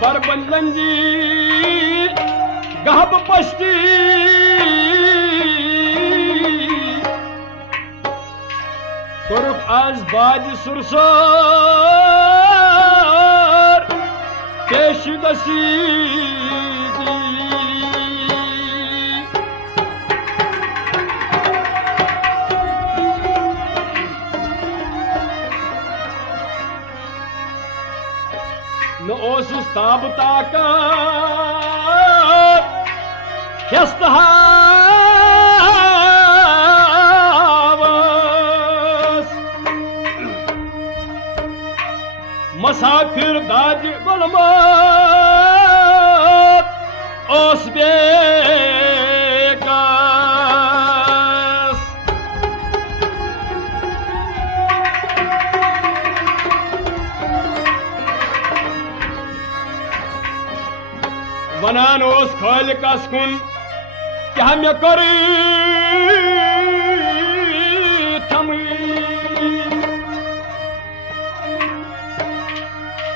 परबंदी गहब पश्ती कुरुफ आज बाज सुरसर पेश दसी न ओसुस ताब ताकत खस्तावस मसाफिर दाज गुलमत ओस बेकस वनान ओस खालिकस कुन क्या मे कर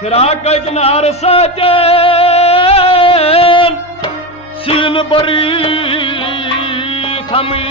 फिराक किनार साचन सीन बरी थमी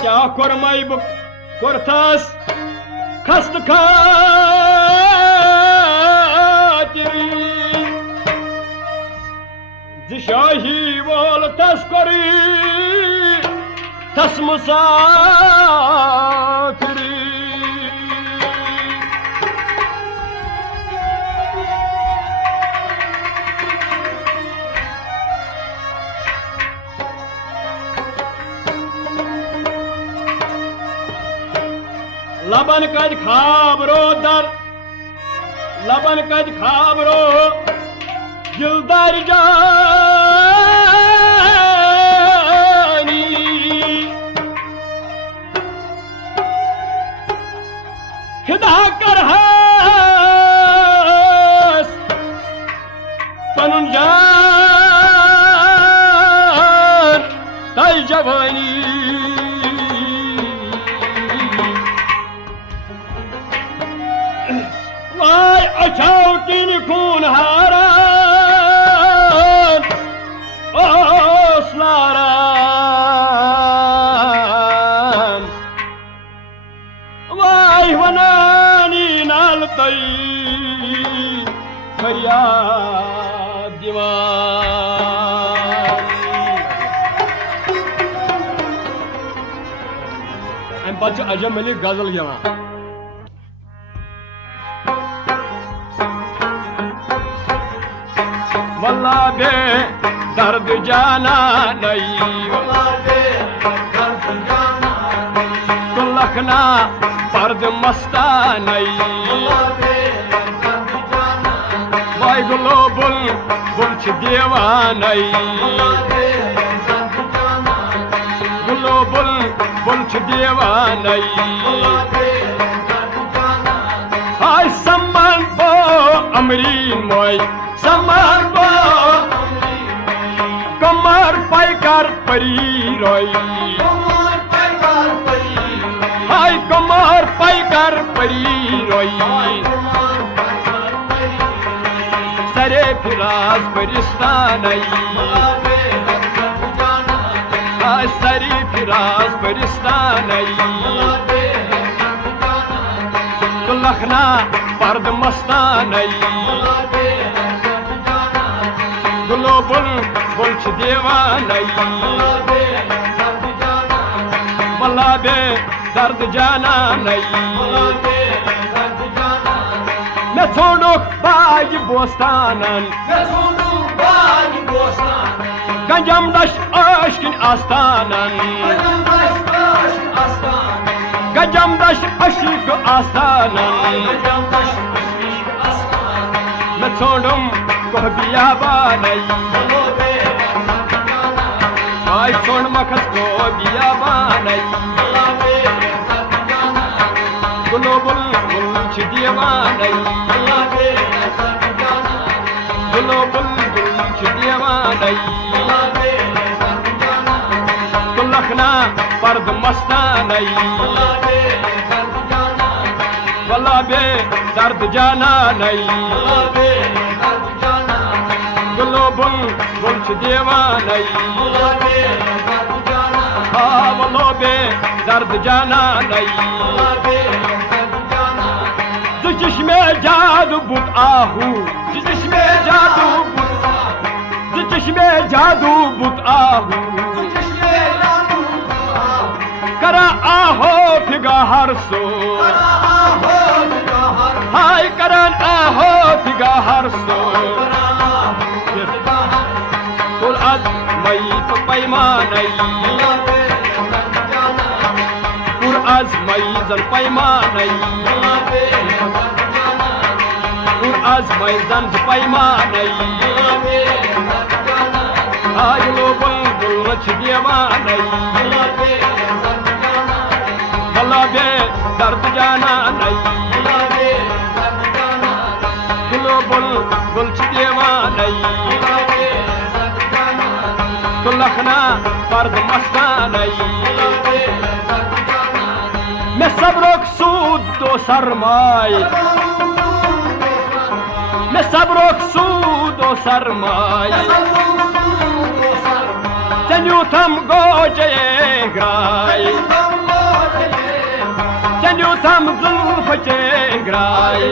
क्या कोरमाई बुक कोरथास खस्त खातिरी जिशाही वोल तस्करी तस्मुसाफिरी लबन कज खाबरो दर लबन कज खाबरो दिलदार जानी खिदा कर हस पनुन जान तय जवानी वाय अछाव किन खून हारान ओसलारान वाय वनानी नाल तई फरियाद दीवान अम पच अजम अली गजल गेवान वल्ला बे दर्द जाना नहीं वल्ला बे दर्द जाना नहीं तो लखना पर्द मस्ता नहीं वल्ला बे दर्द जाना वाई गुलो बुल बुलच दीवानी वल्ला बे दर्द जाना गुलो बुल बुलच दीवानी वल्ला बे दर्द जाना हाय सम्मान बो अमरीन मोय सम्मान कमर पैकार परी रोई हाय कमर पैकार परी रोई सरे फिराज परिस्तान हाय सरे फिराज परिस्तान तो लखना पर्द मस्तान गुलो बुल बुलच दीवानी वल्ला बे दर्द जाना नहीं मैं छोड़ो बाज बोस्तानन गंजम दश अश्किन आस्तानन गंजम दश अशिक आस्तानन मैं छोड़ूं को बियाबानी आई छोड़ मखस को बियाबानी गुलो बुल बुलच दीवानी गुलो बुल बुलच दीवानी जाना पर्द मस्तानई वल्ला बे दर्द जाना नहीं गुलो बुल बुल दीवानई हाँ वल्लो बे दर्द जाना नहीं जिसमे जादू बुत आहू जिसमे जादू जिसमे जादू बुत आहू करा आहो फिगा हर सो हाय करन आहो फिगा हर सो कुल आज मई तो पैमानई कुल आज मई जन पैमानई कुल आज मई जन पैमानई हाय लो बुल बुल दीवानई वल्ला बे दर्द जाना नहीं गुलो बुल बुल दीवानई तो लखना पर्द मस्तानई मैं सब्रोक सूद दो सरमाई मैं सब्रोक सूद दो सरमाई Tenyutam goje grai Tenyutam zulfache grai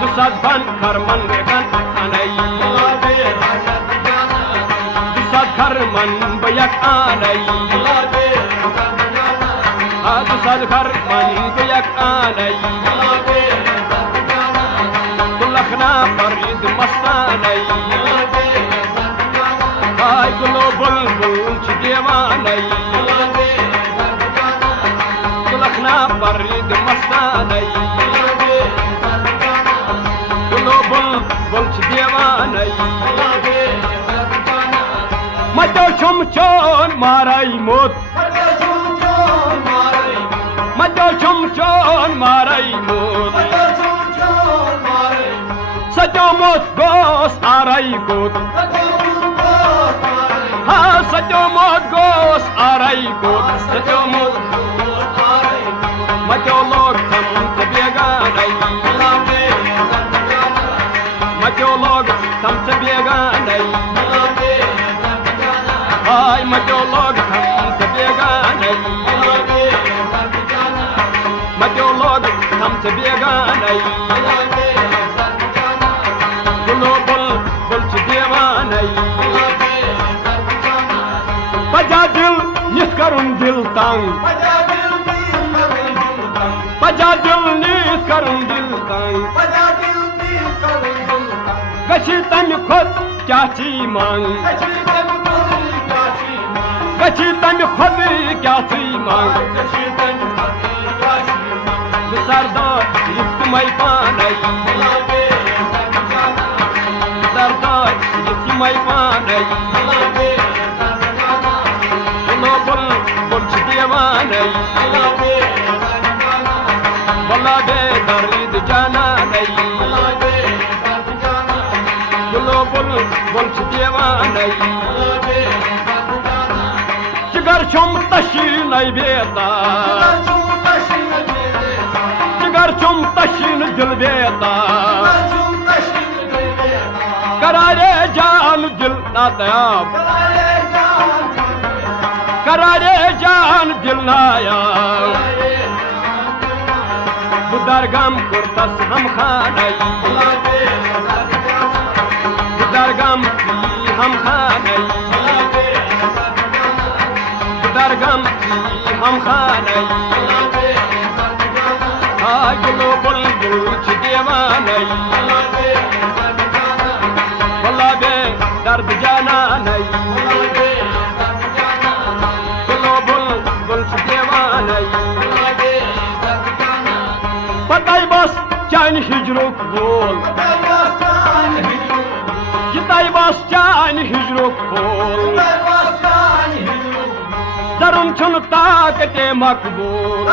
Dusad ban karman rekan anai Dusad karman bayak anai Dusad karman bayak anai Tulakhna parid mastanai Ay gulo bul bul dीवानई Tulakhna parid mastanai Gulo bul bul dीवानई Mato chumchon marai mut Mato chumchon marai mut Sajo mut gos arai gut Ha sajo mut gos arai gut Sajo mut Mato log tam tabiaganai Mato log tam tabiaganai Ay mato log tam tabiaganai Mato log tam tabiaganai Gulo bul bul dीवानई Baja dil nit karun dil tang Baja dil nit karun dil tang Gachi tami khod kya chi mang Gachi tami khod kya chi mang Sardar yift mai panai Sardar yift mai panai Gulo bul bul dीवानई वल्ला बे दर्द जाना नहीं गुलो bull bull दीवानई जिगर चुम तशी नहीं बेता जिगर चुम तशी दिल बेता करारे जान दिल नायाब करारे जान दिल नायाब Budargam kurtas ham khanai Budargam ki ham khanai Budargam ki ham khanai Ay gulo bul bul dीवानई Walla be dard jana nahi Gulo bul bul dीवानई Patay bas can hicrok bol Gitay bas can hicrok bol Zarun chun taakte makbul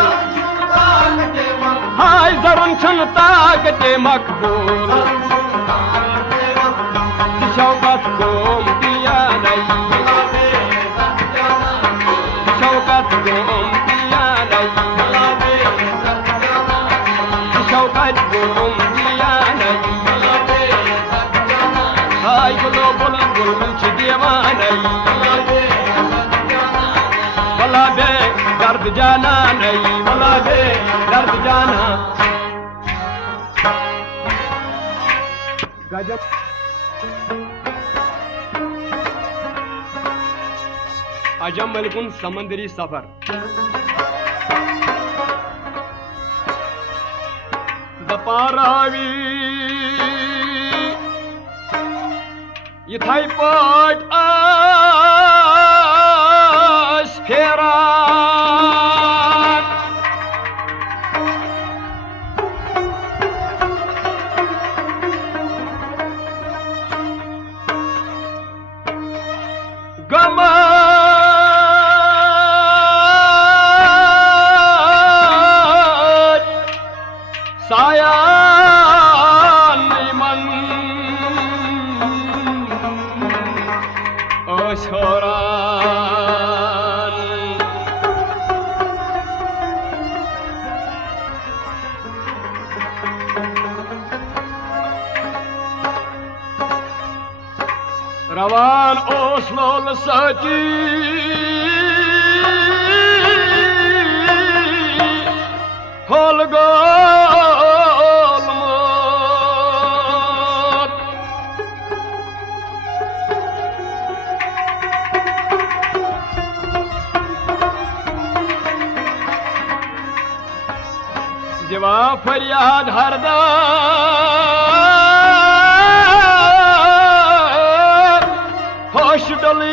Hay zarun chun taakte makbul Shaukat kom diya nahi जाना नहीं भला दे दर्द जाना गजब अजम मलिकुन समंदरी सफर दपारावी इथाई पाट आस फेरा गमा सायान मन अशरान रवान ओसलोल सची होल गोल मोत दिवा फरियाद हरदम होश डली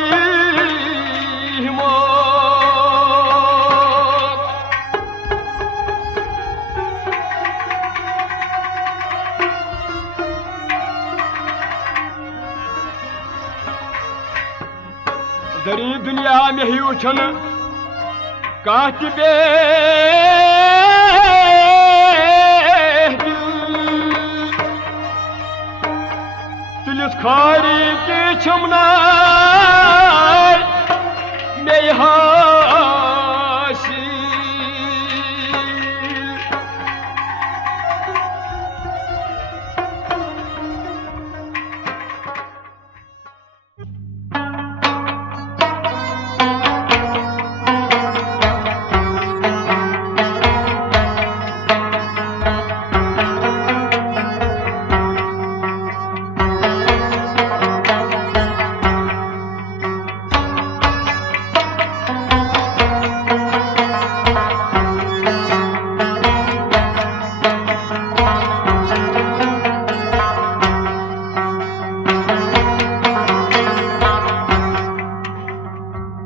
दरी दुनिया में ही उछन काटबे तुलिस खारी की छमना में